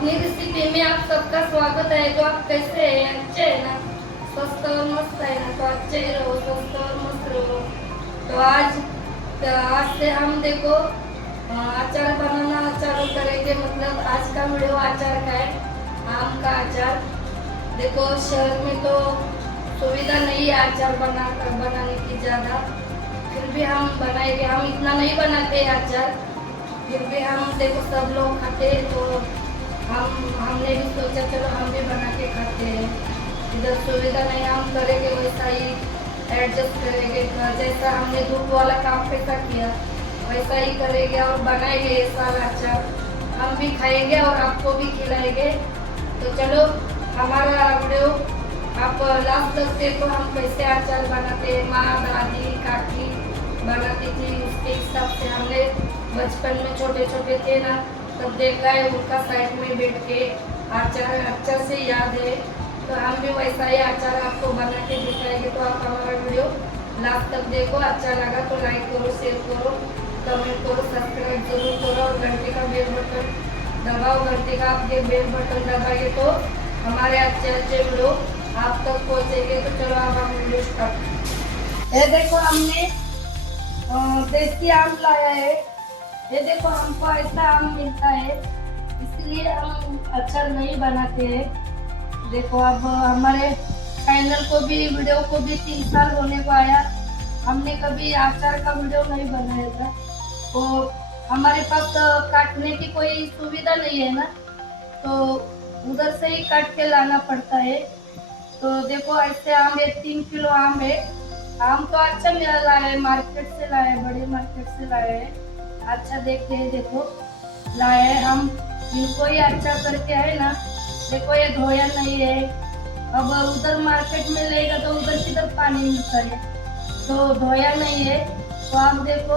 अपनी रेसिपी में आप सबका स्वागत है। तो आप कैसे हैं? अच्छे है ना? स्वस्थ और मस्त है ना? तो अच्छे ही रहो, स्वस्थ और मस्त रहो। तो आज से हम देखो अचार बनाना चालू करेंगे। मतलब आज का वीडियो अचार का है, आम का अचार। देखो शहर में तो सुविधा नहीं है अचार बनाने की ज़्यादा, फिर भी हम बनाएंगे। हम इतना नहीं बनाते अचार, फिर भी हम देखो सब लोग खाते हैं, तो हमने भी सोचा चलो हम भी बना के खाते हैं। इधर सुविधा नहीं, हम करेंगे वैसा ही एडजस्ट करेंगे। जैसा हमने धूप वाला काम कैसा किया वैसा ही करेंगे और बनाएंगे ये सारा अचार। हम भी खाएंगे और आपको भी खिलाएंगे। तो चलो हमारा वीडियो आप लास्ट तक देखो, हम कैसे अचार बनाते हैं। माँ दादी काकी बनाती थी, उसके हिसाब से हमने बचपन में छोटे छोटे थे ना, तब देखा है उनका साइड में बैठ के अचार अच्छा से याद है। तो हम भी वैसा ही अचार आपको बना के दिखाएंगे। तो आप हमारा वीडियो लास्ट तक देखो, अच्छा लगा तो लाइक करो, शेयर करो, कमेंट करो, सब्सक्राइब जरूर करो और घंटे का बेल बटन दबाओ। घंटे का आप ये बेल बटन दबाइए तो हमारे अच्छे अच्छे वीडियो आप तक पहुँचेंगे। तो चलो अब हम वीडियो स्टार्ट। ये देखो हमने देसी आम लाया है। ये देखो हमको ऐसा आम मिलता है, इसलिए हम अचार नहीं बनाते हैं। देखो अब हमारे चैनल को भी वीडियो को भी 3 साल होने को आया, हमने कभी अचार का वीडियो नहीं बनाया था। तो हमारे पास काटने की कोई सुविधा नहीं है ना, तो उधर से ही काट के लाना पड़ता है। तो देखो ऐसे आम है, 3 किलो आम है। आम तो अच्छा मिला लाया है, मार्केट से लाया है, बड़े मार्केट से लाया है। अच्छा देखते हैं, देखो लाए हैं हम इनको ही अच्छा करके है ना। देखो ये धोया नहीं है। अब उधर मार्केट में लेगा तो उधर किधर पानी मिलता है, तो धोया नहीं है। तो आप देखो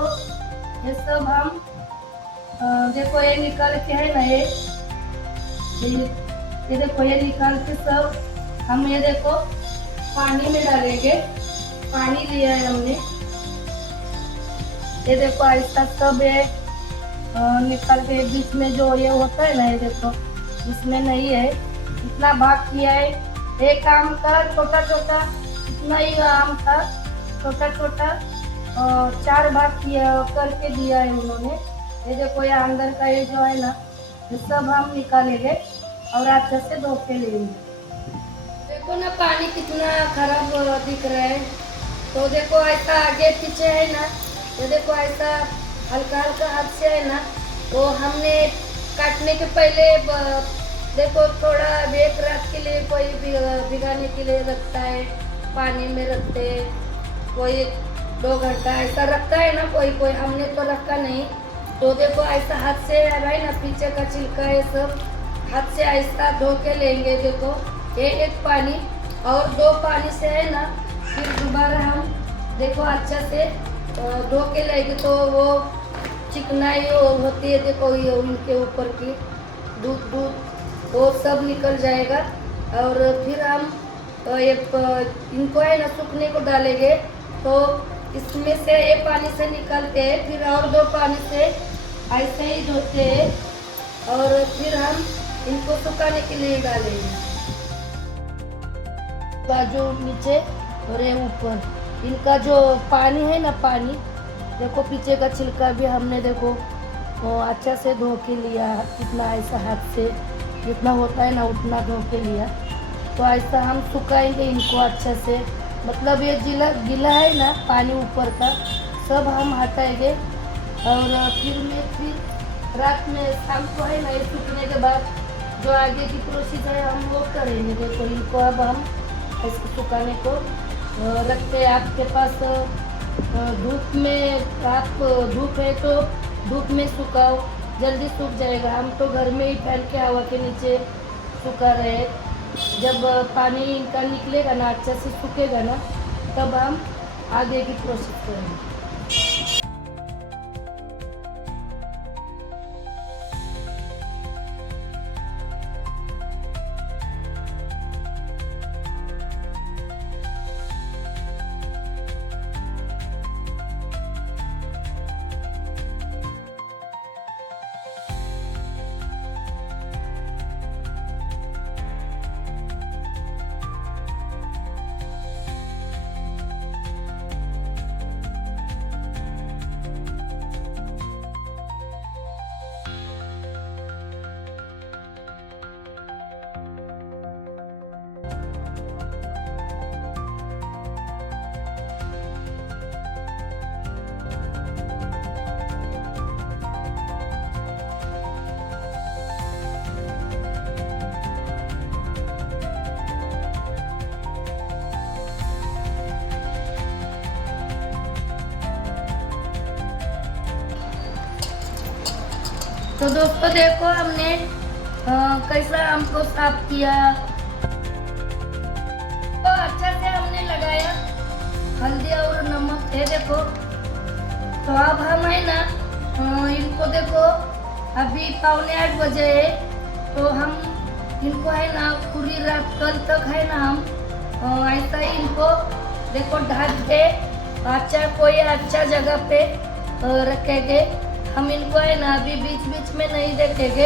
ये सब हम देखो ये निकाल के है ना, ये देखो ये निकाल के सब हम ये देखो पानी में डालेंगे। पानी लिया है हमने, ये देखो ऐसा सब है निकाल के। बीच में जो ये होता है ना, ये देखो इसमें नहीं है, इतना भाग किया है। एक आम का छोटा छोटा, इतना ही आम था छोटा छोटा, 4 भाग किया करके दिया है उन्होंने। ये देखो ये अंदर का ये जो है ना, ये सब हम निकालेंगे और अच्छे से धो के लेंगे। देखो ना पानी कितना खराब दिख रहा है। तो देखो ऐसा आगे पीछे है ना, तो देखो ऐसा हल्का हल्का हाथ से है ना। तो हमने काटने के पहले देखो थोड़ा एक रात के लिए कोई भिगाने के लिए रखता है, पानी में रखते हैं, कोई 2 घंटा ऐसा रखता है ना कोई कोई। हमने तो रखा नहीं। तो देखो ऐसा हाथ से है ना, पीछे का छिलका ये सब हाथ से ऐसा धो के लेंगे। देखो ये एक पानी और 2 पानी से है ना, फिर दोबारा हम देखो अच्छा से धो के लेंगे। तो वो चिकनाई होती है, देखो ये उनके ऊपर की दूध वो सब निकल जाएगा। और फिर हम इनको है ना सूखने को डालेंगे। तो इसमें से ये पानी से निकलते हैं, फिर और 2 पानी से ऐसे ही धोते हैं और फिर हम इनको सुखाने के लिए डालेंगे। बाजू नीचे और ये ऊपर इनका जो पानी है ना, पानी देखो पीछे का छिलका भी हमने देखो वो अच्छा से धो के लिया। कितना ऐसा हाथ से जितना होता है ना उतना धो के लिया। तो ऐसा हम सुखाएंगे इनको अच्छा से। मतलब ये गीला है ना पानी ऊपर का, सब हम हटाएंगे और फिर रात में शाम को है ना ये सूखने के बाद जो आगे की प्रोसेस है हम वो करेंगे। देखो इनको अब हम ऐसे सुखाने को रखते हैं। आपके पास धूप में आप धूप है तो धूप में सुखाओ, जल्दी सूख जाएगा। हम तो घर में ही फैल के हवा के नीचे सुखा रहे हैं। जब पानी इनका निकलेगा ना, अच्छा से सूखेगा ना, तब हम आगे की प्रोसेस करेंगे। दोस्तों देखो हमने कैसा आम को साफ किया, तो अच्छा से हमने लगाया हल्दी और नमक। ये देखो, तो अब हम है ना इनको देखो, अभी 7:45 बजे है, तो हम इनको है ना पूरी रात कल तक है ना हम ऐसा ही इनको देखो ढक के अच्छा कोई अच्छा जगह पे रखेंगे। हम इनको है ना अभी बीच बीच में नहीं देखेंगे,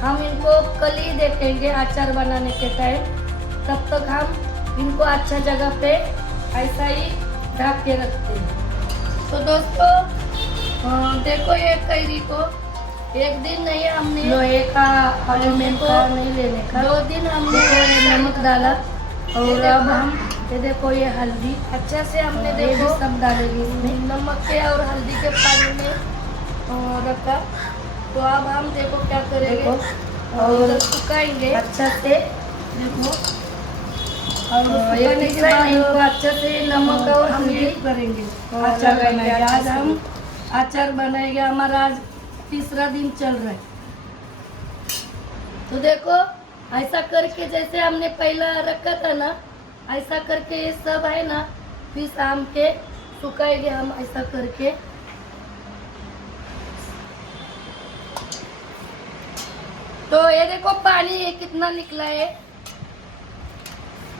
हम इनको कल ही देखेंगे अचार बनाने के टाइम। तब तक हम इनको अच्छा जगह पे ऐसा ही ढक के रखते हैं। तो दोस्तों देखो ये कैरी को एक दिन नहीं हमने लोहे का एल्युमिनियम का नहीं लेने का, 2 दिन हमने नमक डाला। और अब हम ये देखो ये हल्दी अच्छा से हमने देखो सब डालेंगे इसमें, नमक के और हल्दी के पानी में रखा। तो अब हम देखो क्या करेंगे और सुखाएंगे अच्छा से। देखो और इनको अच्छा से नमक और हल्दी करेंगे, अचार बनाएंगे। आज हम अचार बनाएंगे, हमारा आज 3रा दिन चल रहा है। तो देखो ऐसा करके जैसे हमने पहला रखा था ना, ऐसा करके ये सब है ना फिर शाम के सुखाएंगे हम ऐसा करके। तो ये देखो पानी कितना निकला है,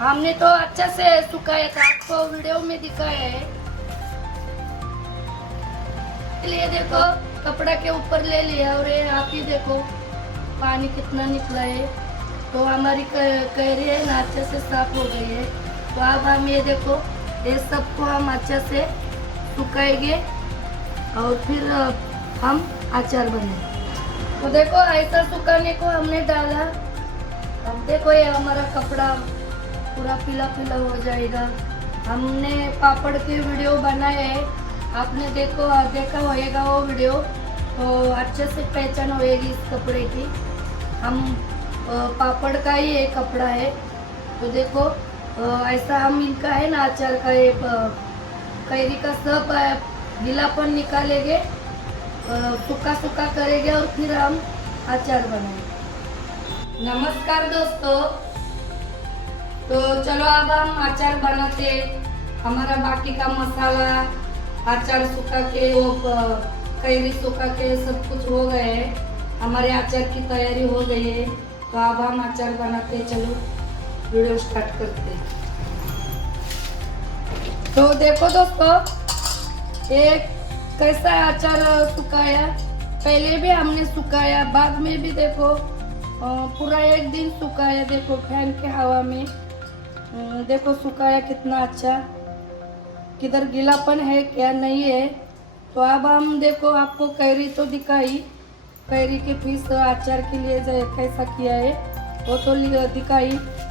हमने तो अच्छा से सुखाया था, आपको वीडियो में दिखाया है। इसलिए देखो कपड़ा के ऊपर ले लिया और ये आप ही देखो पानी कितना निकला है। तो हमारी कैरी है ना अच्छे से साफ हो गई है। तो अब हम ये देखो ये सबको हम अच्छे से सुखाएंगे और फिर हम अचार बनाएंगे। तो देखो ऐसा सुखाने को हमने डाला। अब देखो ये हमारा कपड़ा पूरा पीला पीला हो जाएगा। हमने पापड़ के वीडियो बनाए हैं, आपने देखा होएगा वो वीडियो, तो अच्छे से पहचान होएगी इस कपड़े की। हम पापड़ का ही एक कपड़ा है। तो देखो ऐसा हम इनका है ना अचार का ये कैरी का सब गीलापन निकालेंगे, सूखा सूखा करेंगे और फिर हम अचार बनाएंगे। नमस्कार दोस्तों, तो चलो अब हम अचार बनाते। हमारा बाकी का मसाला अचार सूखा के वो कैरी सूखा के सब कुछ हो गए है, हमारे अचार की तैयारी हो गई है। तो अब हम अचार बनाते, चलो वीडियो स्टार्ट करते। तो देखो दोस्तों एक कैसा अचार सुखाया, पहले भी हमने सुखाया, बाद में भी देखो पूरा एक दिन सुखाया। देखो फैन के हवा में देखो सुखाया कितना अच्छा, किधर गीलापन है क्या नहीं है। तो अब हम देखो आपको कैरी तो दिखाई, कैरी के पीस अचार के लिए कैसा किया है वो तो दिखाई।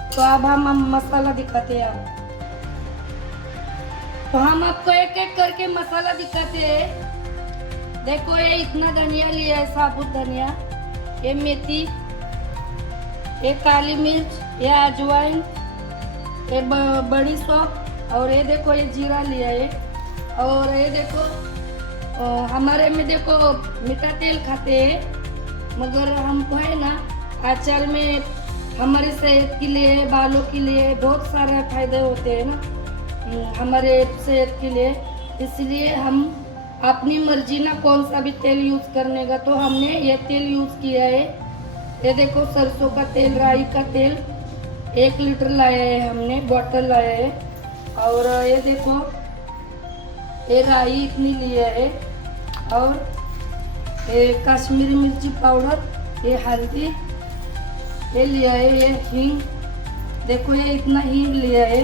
तो अब हम मसाला दिखाते हैं। तो हम आपको एक एक करके मसाला दिखाते हैं। देखो ये इतना धनिया लिया है, साबुत धनिया, ये मेथी, ये काली मिर्च, ये अजवाइन, ये बड़ी सौंफ, और ये देखो ये जीरा लिया है। और ये देखो हमारे में देखो मीठा तेल खाते हैं, मगर हमको है ना अचार में हमारे सेहत के लिए, बालों के लिए बहुत सारे फायदे होते हैं ना हमारे सेहत के लिए। इसलिए हम अपनी मर्जी ना कौन सा भी तेल यूज़ करने का, तो हमने ये तेल यूज़ किया है। ये देखो सरसों का तेल, राई का तेल 1 लीटर लाया है हमने, बॉटल लाया है। और ये देखो ये राई इतनी लिया है, और ये कश्मीरी मिर्ची पाउडर, ये हल्दी ये लिया है, ये हींग देखो ये इतना हींग लिया है।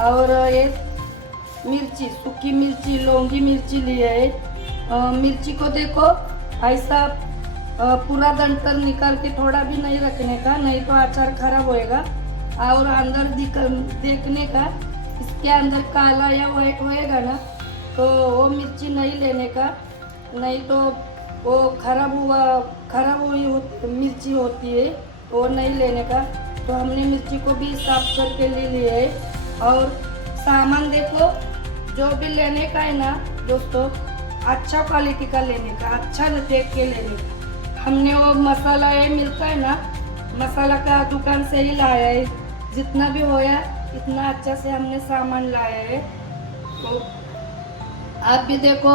और ये मिर्ची, सूखी मिर्ची, लौंगी मिर्ची लिया है। मिर्ची को देखो ऐसा पूरा डंठल निकाल के थोड़ा भी नहीं रखने का, नहीं तो अचार खराब होएगा। और अंदर देखने का, इसके अंदर काला या वाइट होएगा ना, तो वो मिर्ची नहीं लेने का, नहीं तो वो खराब हुई मिर्ची होती है, वो नहीं लेने का। तो हमने मिर्ची को भी साफ करके ले लिया है। और सामान देखो जो भी लेने का है ना दोस्तों, अच्छा क्वालिटी का लेने का, अच्छा देख के लेने का। हमने वो मसाला ये मिलता है ना, मसाला का दुकान से ही लाया है। जितना भी होया इतना अच्छा से हमने सामान लाया है। तो आप भी देखो,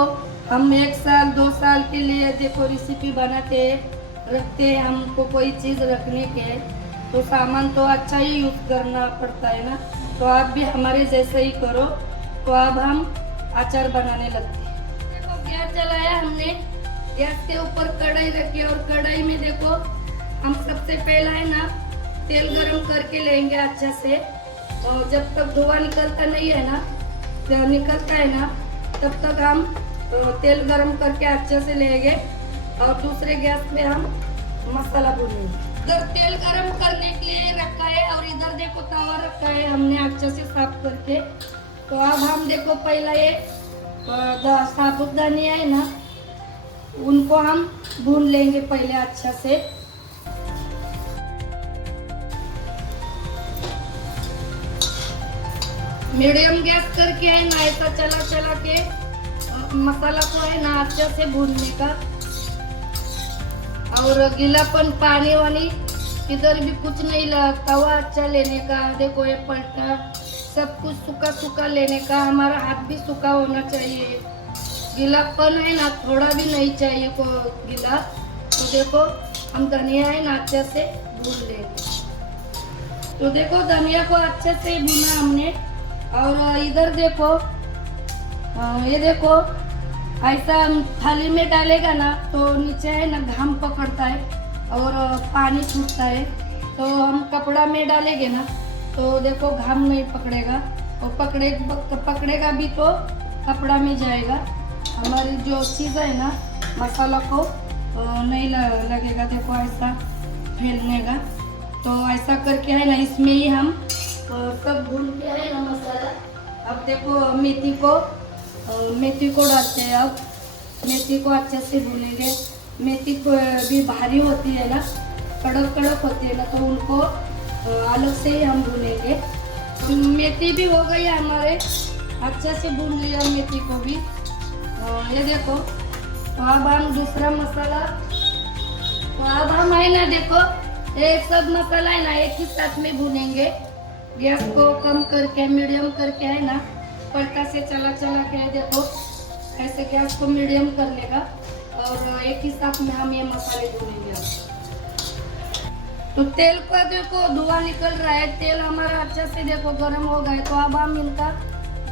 हम 1 साल 2 साल के लिए देखो रेसिपी बना के रखते हैं। हमको कोई चीज़ रखने के तो सामान तो अच्छा ही यूज़ करना पड़ता है ना। तो आप भी हमारे जैसे ही करो। तो अब हम अचार बनाने लगते हैं। देखो गैस जलाया हमने, गैस के ऊपर कढ़ाई रखी और कढ़ाई में देखो हम सबसे पहला है ना तेल गरम करके लेंगे अच्छा से। और जब तक धुआं निकलता नहीं है ना, निकलता है ना, तब तक हम तेल गरम करके अच्छे से लेंगे और दूसरे गैस पे हम मसाला भूनेंगे। इधर तेल गरम करने के लिए रखा है और इधर देखो तवा रखा है हमने अच्छे से साफ करके। तो अब हम देखो पहला ये साबुत धनिया है ना, उनको हम भून लेंगे पहले अच्छा से। मीडियम गैस करके है ना ऐसा चला चला के मसाला को है ना अच्छे से भूनने का। और गीलापन पानी वाली इधर भी कुछ नहीं लगता, तवा अच्छा लेने का। देखो ये पलटा सब कुछ सूखा सूखा लेने का। हमारा हाथ भी सूखा होना चाहिए, गीलापन है ना थोड़ा भी नहीं चाहिए को गीला। तो देखो हम धनिया है ना अच्छे से भून लेंगे। तो देखो धनिया को अच्छे से भुना हमने। और इधर देखो ये देखो ऐसा थाली में डालेगा ना तो नीचे है ना घाम पकड़ता है और पानी छूटता है। तो हम कपड़ा में डालेंगे ना तो देखो घाम नहीं पकड़ेगा, और पकड़ेगा भी तो कपड़ा में जाएगा। हमारी जो चीज़ है ना मसाला को नहीं लगेगा। देखो ऐसा फैलने का। तो ऐसा करके है ना इसमें ही हम सब भून के है ना मसाला। अब देखो मेथी को डालते हैं। अब मेथी को अच्छे से भूनेंगे। मेथी को भी भारी होती है ना, कड़क कड़क होती है ना, तो उनको अलग से ही हम भूनेंगे। मेथी भी हो गई है हमारे, अच्छे से भून लिया मेथी को भी। ये देखो। तो अब हम दूसरा मसाला, तो अब हम है ना देखो ये सब मसाला है ना एक ही साथ में भूनेंगे। गैस को कम करके मीडियम करके है ना पलटा से चला चला के देखो ऐसे गैस को मीडियम कर लेगा और एक ही साथ में हम ये मसाले भूनेंगे। तो तेल का देखो धुआं निकल रहा है, तेल हमारा अच्छा से देखो गर्म हो गया। तो अब हम इनका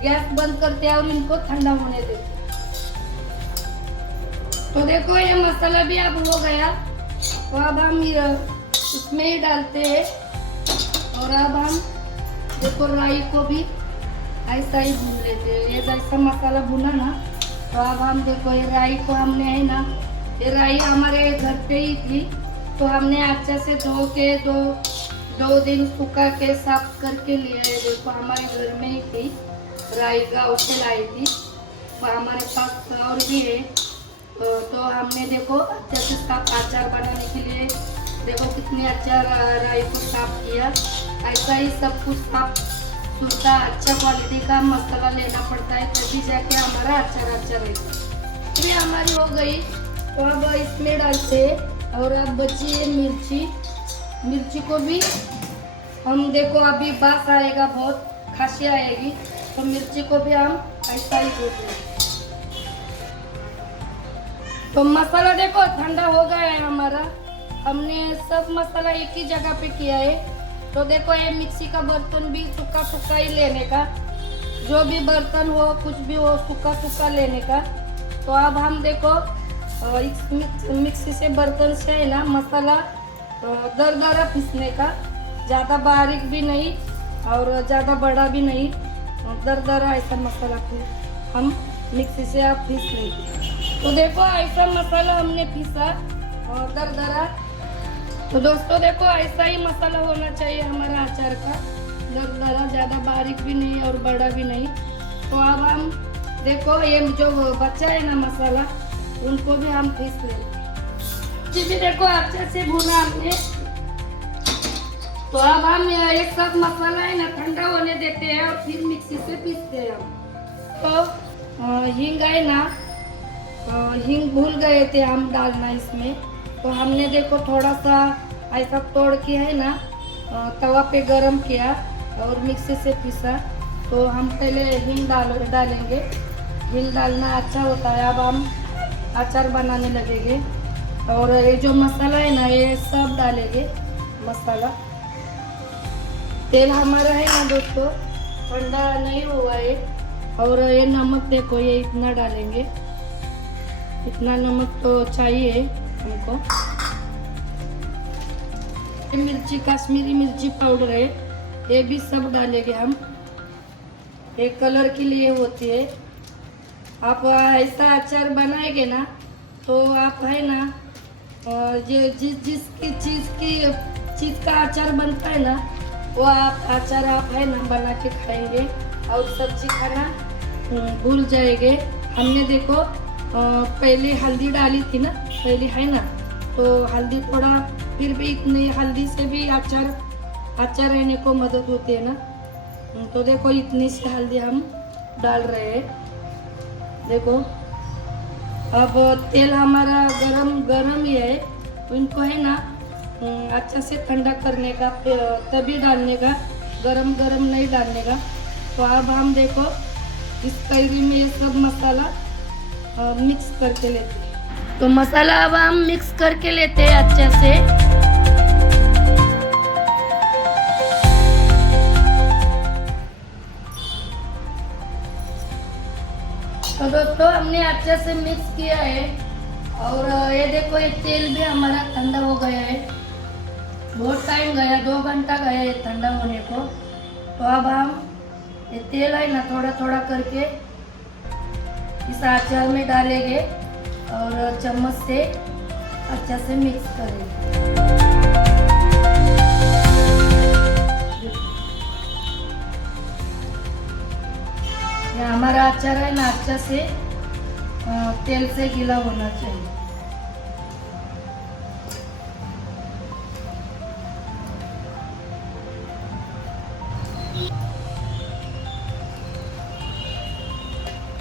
गैस बंद करते हैं और इनको ठंडा होने देते हैं। तो देखो ये मसाला भी अब हो गया। तो अब हम इसमें ही डालते हैं। और अब हम देखो राई को भी ऐसा ही भून लेते हैं। ये जैसा मसाला भुना ना, तो अब हम देखो ये राई को हमने है ना, ये राई हमारे घर पे ही थी तो हमने अच्छे से धो के दो दिन सुखा के साफ करके लिया है। देखो हमारे घर में ही थी राई, गाँव से लाई थी। हमारे पास और भी है। तो हमने देखो अच्छे से साफ अचार बनाने के लिए देखो कितने अच्छा राई को साफ किया। ऐसा ही सब कुछ साफ सुथरा अच्छा क्वालिटी का मसाला लेना पड़ता है, तभी जाके हमारा अचार अच्छा रहता है। ये हमारी हो गई। तो अब इसमें डालते हैं। और अब बची है मिर्ची को भी हम देखो अभी बास आएगा, बहुत खांसी आएगी, तो मिर्ची को भी हम ऐसा ही भूनते हैं। तो मसाला देखो ठंडा हो गया है हमारा। हमने सब मसाला एक ही जगह पे किया है। तो देखो ये मिक्सी का बर्तन भी सूखा सूखा ही लेने का, जो भी बर्तन हो कुछ भी हो सूखा सूखा लेने का। तो अब हम देखो मिक्सी से बर्तन से है ना मसाला दरदरा पीसने का, ज़्यादा बारीक भी नहीं और ज़्यादा बड़ा भी नहीं, दरदरा ऐसा मसाला को हम मिक्सी से आप पीस लेंगे। तो देखो ऐसा मसाला हमने पीसा और दरदरा। तो दोस्तों देखो ऐसा ही मसाला होना चाहिए हमारा अचार का, दरदरा, ज़्यादा बारीक भी नहीं और बड़ा भी नहीं। तो अब हम देखो ये जो बचा है ना मसाला, उनको भी हम पीस लेंगे। जी भी देखो अच्छे से भुना हमने। तो अब हम ये सब मसाला है ना ठंडा होने देते हैं और फिर मिक्सी से पीसते हैं हम। तो हींग है ना, हींग भूल गए थे हम डालना इसमें। तो हमने देखो थोड़ा सा ऐसा तोड़ के है ना तवा पे गरम किया और मिक्सी से पीसा। तो हम पहले हिंग डालेंगे। हिंग डालना अच्छा होता है। अब हम अचार बनाने लगेंगे और ये जो मसाला है ना ये सब डालेंगे मसाला। तेल हमारा है ना दोस्तों ठंडा नहीं हुआ है। और ये नमक देखो ये इतना डालेंगे, इतना नमक तो चाहिए हमको। मिर्ची कश्मीरी मिर्ची पाउडर है ये भी सब डालेंगे हम, एक कलर के लिए होती है। आप ऐसा अचार बनाएंगे ना तो आप है ना जिसकी चीज़ का अचार बनता है ना वो अचार आप है ना बना के खाएंगे और सब्जी खाना भूल जाएंगे। हमने देखो पहले हल्दी डाली थी ना, पहले है ना, तो हल्दी थोड़ा फिर भी इतनी हल्दी से भी अचार रहने को मदद होती है ना। तो देखो इतनी सी हल्दी हम डाल रहे हैं। देखो अब तेल हमारा गरम ही है तो इनको है ना अच्छा से ठंडा करने का तभी डालने का, गरम नहीं डालने का। तो अब हम देखो इस कढ़ी में ये सब मसाला मिक्स करके लेते हैं। तो मसाला अब हम मिक्स करके लेते हैं अच्छे से। तो दोस्तों हमने अच्छे से मिक्स किया है और ये देखो ये तेल भी हमारा ठंडा हो गया है। बहुत टाइम गया, 2 घंटा गया ये ठंडा होने को। तो अब हम ये तेल है ना थोड़ा थोड़ा करके इस अचार में डालेंगे और चम्मच से अच्छा से मिक्स करेंगे। ये हमारा अचार है ना अच्छा से तेल से गीला होना चाहिए।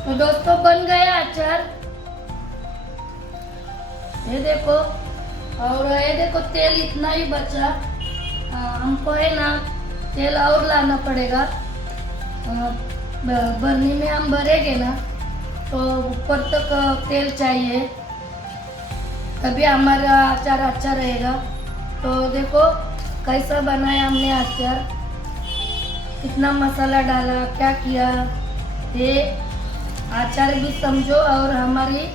तो दोस्तों बन गया अचार, ये देखो। और ये देखो तेल इतना ही बचा, हमको है ना तेल और लाना पड़ेगा। बरनी में हम भरेंगे ना तो ऊपर तक तेल चाहिए तभी हमारा अचार अच्छा रहेगा। तो देखो कैसा बनाया हमने अचार, कितना मसाला डाला, क्या किया, ये अचार भी समझो और हमारी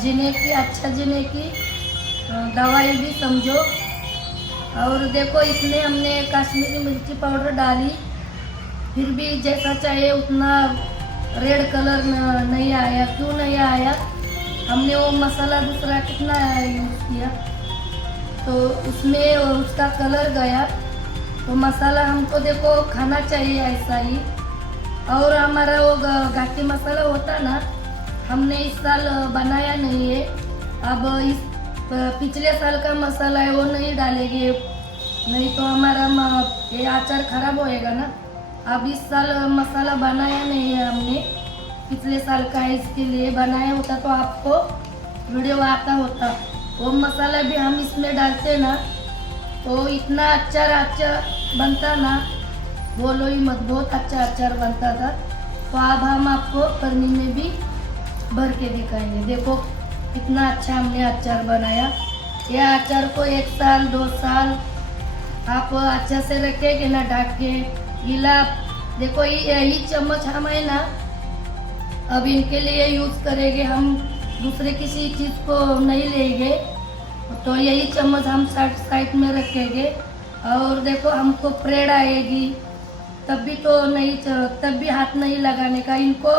जीने की अच्छा जीने की दवाई भी समझो। और देखो इतने हमने कश्मीरी मिर्ची पाउडर डाली फिर भी जैसा चाहिए उतना रेड कलर नहीं आया। क्यों नहीं आया? हमने वो मसाला दूसरा कितना यूज़ किया तो उसमें उसका कलर गया। तो मसाला हमको देखो खाना चाहिए ऐसा ही। और हमारा वो घाटी मसाला होता ना हमने इस साल बनाया नहीं है। अब इस पिछले साल का मसाला है वो नहीं डालेंगे, नहीं तो हमारा ये अचार खराब होएगा ना। अब इस साल मसाला बनाया नहीं है हमने, पिछले साल का है इसके लिए बनाया होता तो आपको वीडियो आता होता। वो मसाला भी हम इसमें डालते ना तो इतना अच्छा बनता ना, बोलो ही मत, बहुत अच्छा अचार बनता था। तो अब हम आपको करनी में भी भर के दिखाएंगे। देखो कितना अच्छा हमने अचार बनाया। यह अचार को 1 साल 2 साल आप अच्छा से रखेंगे ना ढक के गीला। देखो यही चम्मच हम है ना अब इनके लिए यूज़ करेंगे, हम दूसरे किसी चीज़ को नहीं लेंगे। तो यही चम्मच हम साइड में रखेंगे। और देखो हमको प्रेड आएगी तब भी तो नहीं, तब भी हाथ नहीं लगाने का। इनको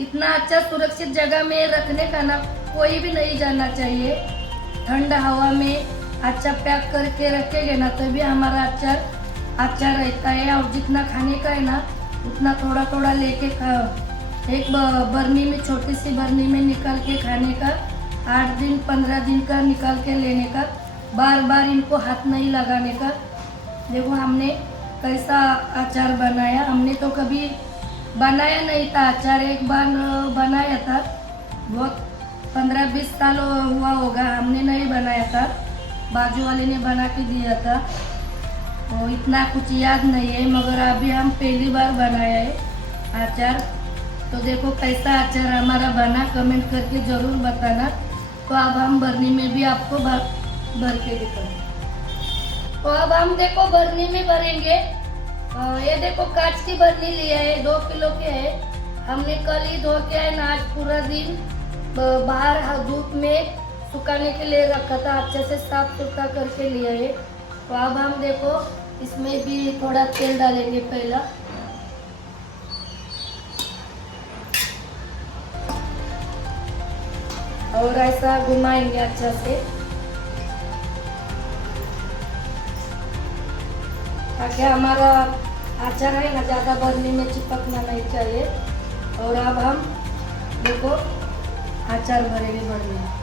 इतना अच्छा सुरक्षित जगह में रखने का ना कोई भी नहीं जाना चाहिए। ठंडा हवा में अच्छा पैक करके रखेंगे ना तभी हमारा अचार अच्छा रहता है। और जितना खाने का है ना उतना थोड़ा थोड़ा लेके एक बरनी में, छोटी सी बरनी में निकाल के खाने का। 8 दिन 15 दिन का निकाल के लेने का, बार बार इनको हाथ नहीं लगाने का। देखो हमने कैसा अचार बनाया। हमने तो कभी बनाया नहीं था अचार, एक बार बनाया था, बहुत 15-20 साल हुआ होगा, हमने नहीं बनाया था, बाजू वाले ने बना के दिया था। तो इतना कुछ याद नहीं है, मगर अभी हम पहली बार बनाया है अचार। तो देखो कैसा अचार हमारा बना, कमेंट करके ज़रूर बताना। तो अब हम बरनी में भी आपको भर के दिखाएंगे। तो अब हम देखो बरनी में भरेंगे। ये देखो कांच की बरनी लिया है, 2 किलो के है। हमने कल ही धो के है ना, आज पूरा दिन बाहर धूप में सुखाने के लिए रखा था, अच्छे से साफ सुथरा करके लिया है। तो अब हम देखो इसमें भी थोड़ा तेल डालेंगे पहला। और ऐसा घुमाएंगे अच्छा से, ताकि हमारा अचार है ना ज़्यादा बरनी में चिपकना नहीं चाहिए। और अब हम देखो अचार भरेंगे बरनी में।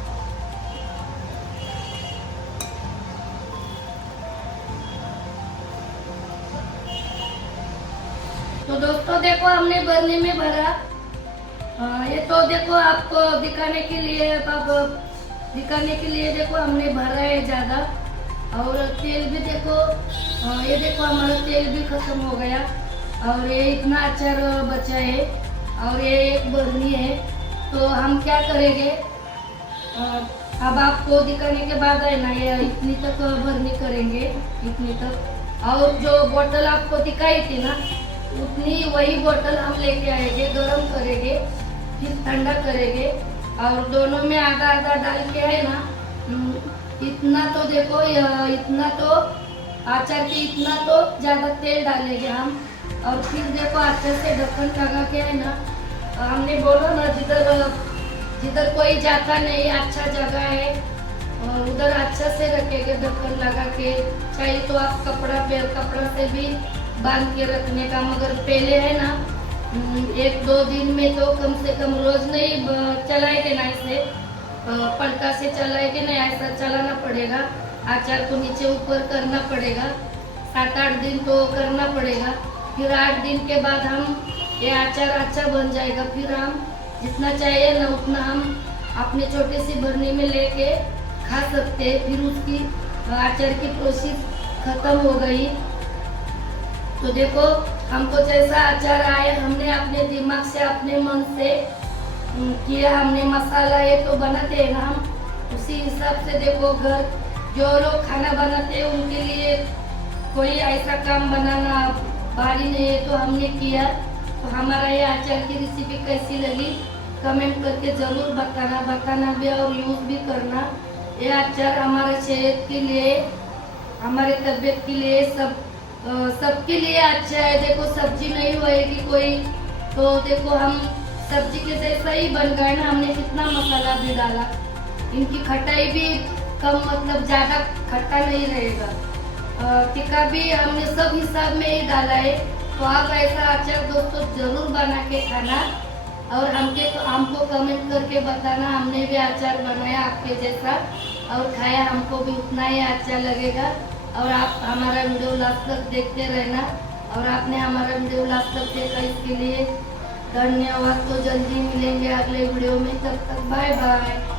तो दोस्तों देखो हमने बरनी में भरा। ये तो देखो आपको दिखाने के लिए, अब दिखाने के लिए देखो हमने भरा है ज़्यादा। और तेल भी देखो, ये देखो हमारा तेल भी खत्म हो गया। और ये इतना अचार बचा है, और ये एक बरनी है। तो हम क्या करेंगे, अब आपको दिखाने के बाद है ना, ये इतनी तक बरनी करेंगे, इतनी तक। और जो बोतल आपको दिखाई थी ना, उतनी वही बोतल हम लेके आएंगे, गरम करेंगे, फिर ठंडा करेंगे। और दोनों में आधा आधा डाल के है ना, इतना तो देखो, इतना तो अचार की इतना तो ज़्यादा तेल डालेंगे हम। और फिर देखो अच्छे से ढक्कन लगा के है ना, हमने बोला ना जिधर जिधर कोई जाता नहीं, अच्छा जगह है, और उधर अच्छा से रखेंगे ढक्कन लगा के। चाहिए तो आप कपड़ा से भी बांध के रखने का, मगर पहले है ना 1-2 दिन में तो कम से कम रोज नहीं चलाएंगे ना, इसे पलटा से चलाएंगे नहीं, ऐसा चलाना पड़ेगा। अचार को नीचे ऊपर करना पड़ेगा, 7-8 दिन तो करना पड़ेगा। फिर 8 दिन के बाद हम ये अचार अच्छा बन जाएगा। फिर हम जितना चाहिए ना उतना हम अपने छोटी सी बरनी में लेके खा सकते हैं। फिर उसकी अचार की प्रोसेस खत्म हो गई। तो देखो हमको जैसा अचार आए, हमने अपने दिमाग से, अपने मन से किया। हमने मसाला ये तो बनाते हैं ना हम, उसी हिसाब से देखो घर जो लोग खाना बनाते हैं उनके लिए कोई ऐसा काम बनाना भारी नहीं है, तो हमने किया। तो हमारा ये अचार की रेसिपी कैसी लगी कमेंट करके ज़रूर बताना भी और यूज़ भी करना। ये अचार हमारे सेहत के लिए, हमारे तबीयत के लिए, सबके लिए अच्छा है। देखो सब्जी नहीं होएगी कोई, तो देखो हम सब्जी के जैसा ही बन गए ना। हमने कितना मसाला भी डाला, इनकी खटाई भी कम, मतलब ज़्यादा खट्टा नहीं रहेगा। तीखा भी हमने सब हिसाब में ही डाला है। तो आप ऐसा अचार दोस्तों ज़रूर बना के खाना, और हमको कमेंट करके बताना। हमने भी अचार बनाया आपके जैसा और खाया, हमको भी उतना ही अच्छा लगेगा। और आप हमारा वीडियो लास्ट तक देखते रहना। और आपने हमारा वीडियो लास्ट तक देखा, इसके लिए धन्यवाद। तो जल्दी मिलेंगे अगले वीडियो में, तब तक बाय बाय।